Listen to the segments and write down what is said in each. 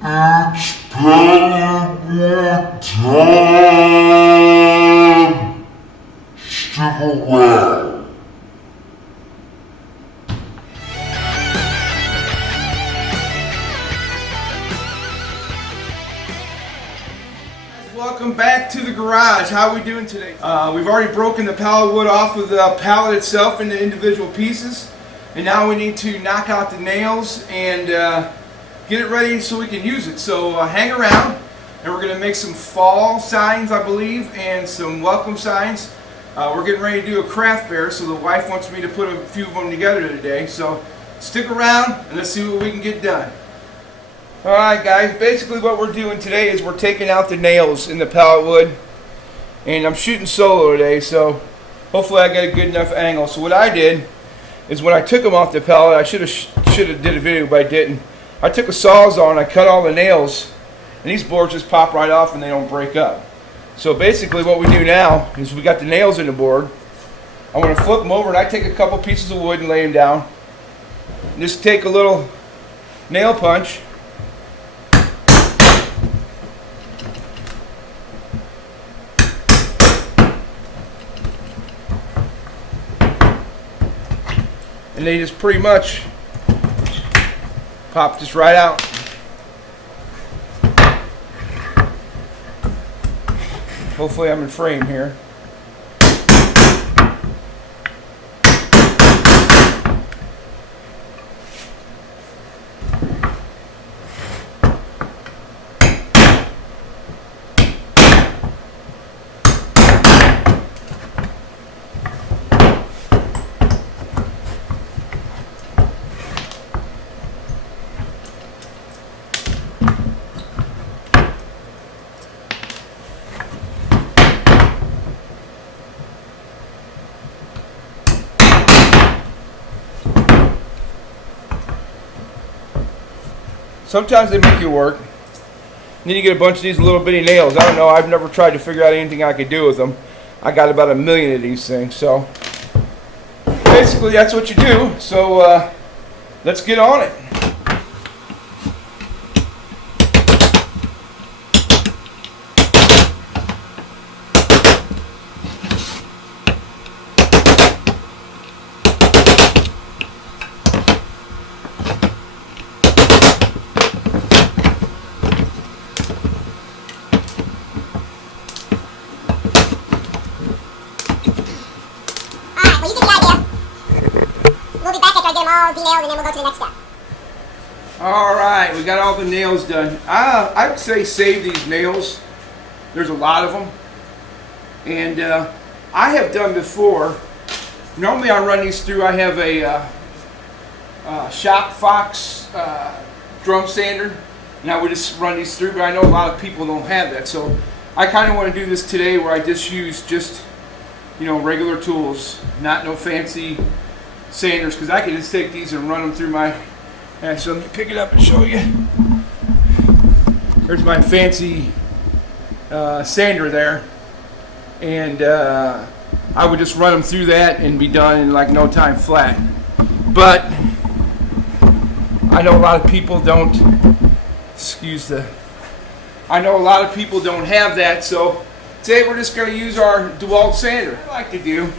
It's Pallet Wood time! Stick around. Welcome back to the garage. How are we doing today? We've already broken the pallet wood off of the pallet itself into individual pieces, and now we need to knock out the nails and get it ready so we can use it. So hang around, and we're going to make some fall signs, I believe, and some welcome signs. We're getting ready to do a craft fair, so the wife wants me to put a few of them together today. So stick around and let's see what we can get done. Alright guys, basically what we're doing today is we're taking out the nails in the pallet wood, and I'm shooting solo today, so hopefully I get a good enough angle. So what I did is when I took them off the pallet, I should have did a video, but I didn't. I took a Sawzall and I cut all the nails, and these boards just pop right off and they don't break up. So basically what we do now is we got the nails in the board. I'm going to flip them over, and I take a couple pieces of wood and lay them down. Just take a little nail punch. And they just pretty much pop just right out. Hopefully I'm in frame here. Sometimes they make you work. Then you get a bunch of these little bitty nails. I don't know, I've never tried to figure out anything I could do with them. I got about 1,000,000 of these things. So basically that's what you do. So let's get on it. All detailed, and then we'll go to the next step. Alright, we got all the nails done. I would say save these nails. There's a lot of them. And I have done before. Normally I run these through. I have a Shop Fox drum sander, and I would just run these through, but I know a lot of people don't have that. So I kind of want to do this today where I just use regular tools, not no fancy sanders, because I can just take these and run them through my. So let me pick it up and show you. There's my fancy sander there, and I would just run them through that and be done in like no time flat. But I know a lot of people don't. I know a lot of people don't have that, so today we're just going to use our DeWalt sander. What I like to do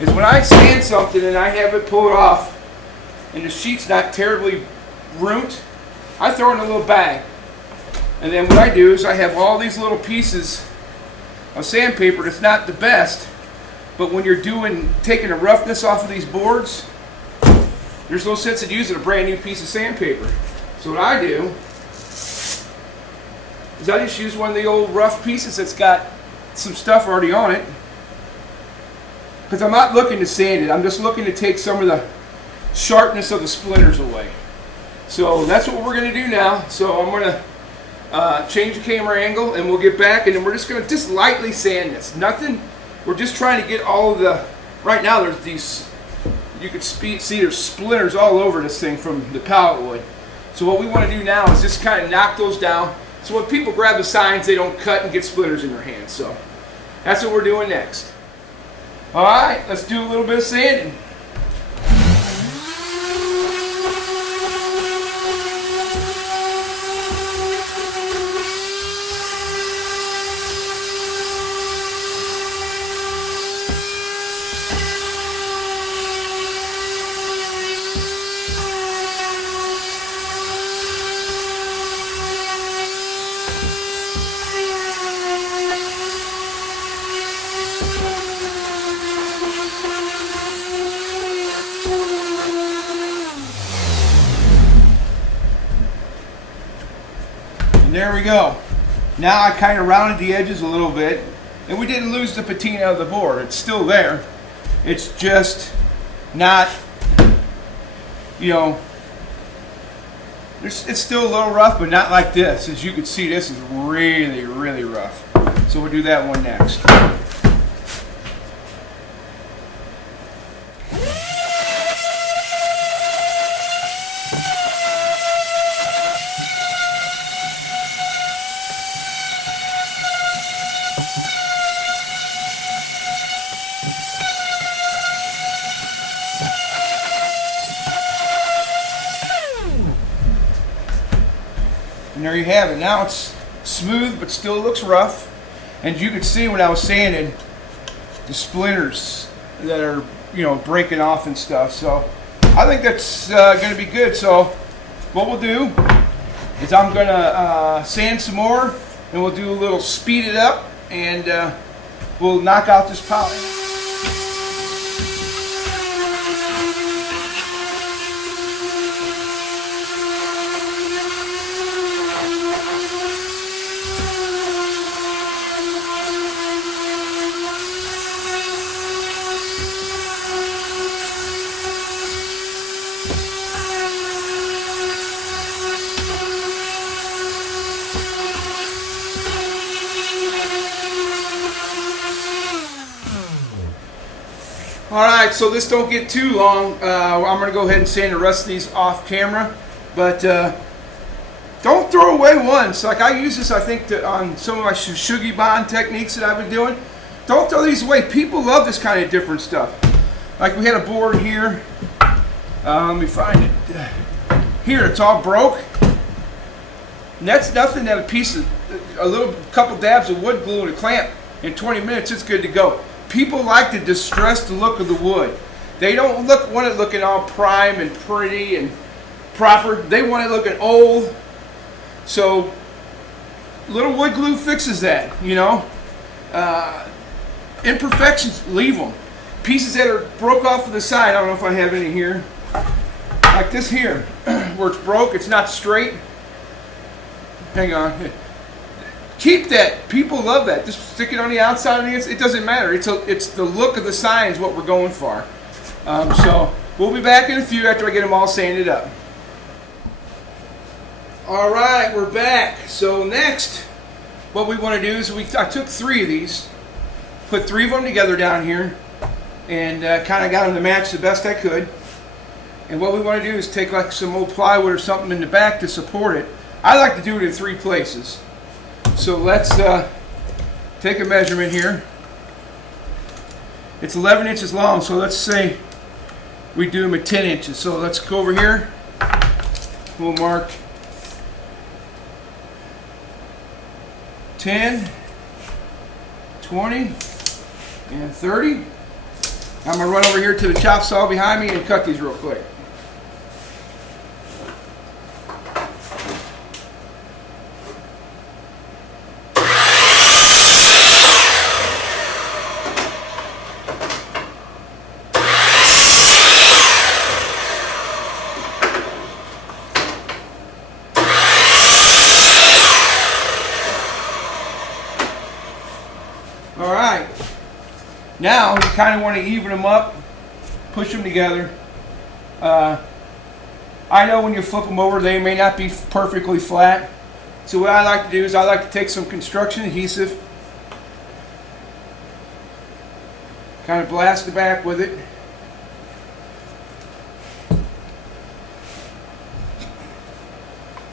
is when I sand something and I have it pulled off and the sheet's not terribly ruined, I throw it in a little bag. And then what I do is I have all these little pieces of sandpaper that's not the best, but when you're taking the roughness off of these boards, there's no sense in using a brand new piece of sandpaper. So what I do is I just use one of the old rough pieces that's got some stuff already on it. Because I'm not looking to sand it, I'm just looking to take some of the sharpness of the splinters away. So that's what we're going to do now. So I'm going to change the camera angle, and we'll get back, and then we're just going to just lightly sand this. Nothing, we're just trying to get all of the, right now there's these, you can see there's splinters all over this thing from the pallet wood. So what we want to do now is just kind of knock those down, so when people grab the signs, they don't cut and get splinters in their hands. So that's what we're doing next. Alright, let's do a little bit of sanding. there we go. Now I kind of rounded the edges a little bit, and we didn't lose the patina of the board. It's still there. It's just not, you know, it's still a little rough, but not like this. As you can see, this is really, really rough. So we'll do that one next. And there you have it. Now it's smooth, but still looks rough. And you could see when I was sanding the splinters that are, you know, breaking off and stuff. So I think that's going to be good. So what we'll do is I'm going to sand some more, and we'll do a little speed it up, and we'll knock out this pallet. Alright, so this don't get too long. I'm going to go ahead and sand the rest of these off camera. But don't throw away ones. Like I use this, I think, on some of my Shugi bond techniques that I've been doing. Don't throw these away. People love this kind of different stuff. Like we had a board here. Let me find it. Here, it's all broke. And that's nothing that a couple dabs of wood glue and a clamp. In 20 minutes, it's good to go. People like to distress the look of the wood. They don't want it looking all prime and pretty and proper. They want it looking old. So little wood glue fixes that, you know. Imperfections, leave them. Pieces that are broke off of the side, I don't know if I have any here. Like this here, where it's broke, it's not straight. Hang on. Keep that. People love that. Just stick it on the outside of the inside. It doesn't matter. It's the look of the sign is what we're going for. So we'll be back in a few after I get them all sanded up. All right, we're back. So next, what we want to do is I took 3 of these, put 3 of them together down here, and kind of got them to match the best I could. And what we want to do is take like some old plywood or something in the back to support it. I like to do it in 3 places. So let's take a measurement here. It's 11 inches long, so let's say we do them at 10 inches. So let's go over here. We'll mark 10, 20, and 30. I'm going to run over here to the chop saw behind me and cut these real quick. Alright, now you kind of want to even them up, push them together. I know when you flip them over they may not be perfectly flat. So what I like to do is I like to take some construction adhesive, kind of blast the back with it.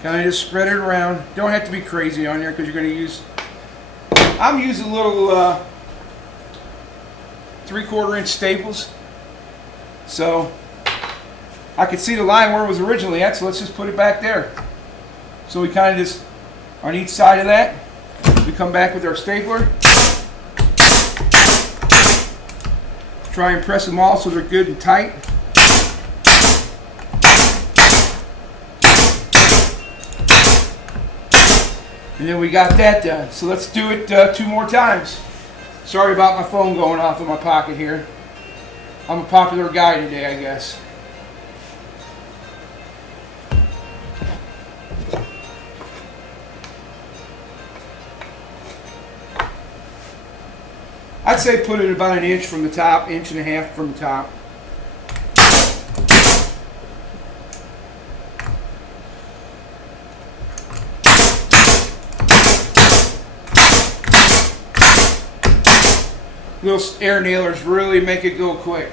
Kind of just spread it around. Don't have to be crazy on there because you're going to use... I'm using little 3/4 inch staples, so I could see the line where it was originally at, so let's just put it back there. So we kind of just, on each side of that, we come back with our stapler, try and press them all so they're good and tight. And then we got that done. So let's do it 2 more times. Sorry about my phone going off in my pocket here. I'm a popular guy today, I guess. I'd say put it about an inch from the top, inch and a half from the top. Little air nailers really make it go quick.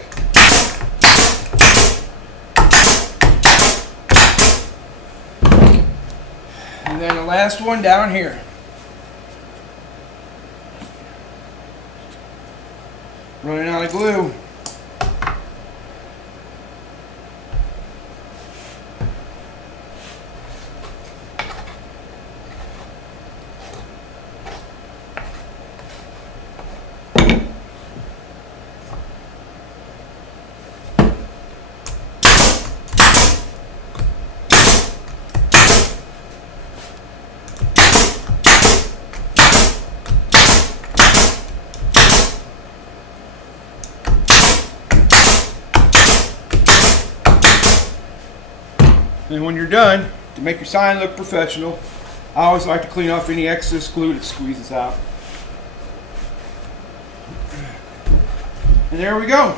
And then the last one down here. Running out of glue. And when you're done, to make your sign look professional, I always like to clean off any excess glue that squeezes out. And there we go.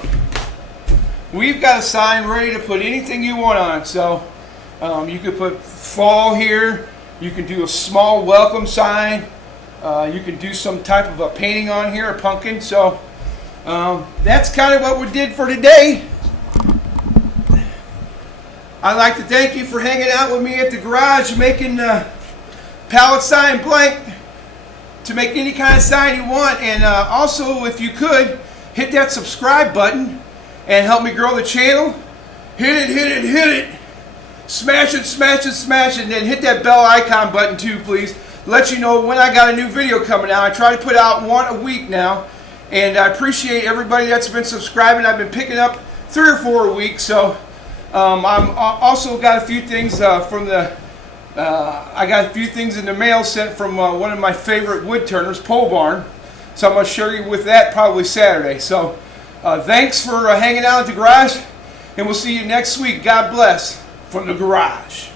We've got a sign ready to put anything you want on. So you could put fall here. You can do a small welcome sign. You can do some type of a painting on here, a pumpkin. So that's kind of what we did for today. I'd like to thank you for hanging out with me at the garage making pallet sign blank to make any kind of sign you want. And also, if you could, hit that subscribe button and help me grow the channel. Hit it, hit it, hit it. Smash it, smash it, smash it. And then hit that bell icon button too, please. Let you know when I got a new video coming out. I try to put out one a week now. And I appreciate everybody that's been subscribing. I've been picking up 3 or 4 a week. So I'm also got a few things from the I got a few things in the mail sent from one of my favorite wood turners, Pole Barn. So I'm going to share you with that probably Saturday. So thanks for hanging out at the garage, and we'll see you next week. God bless from the garage.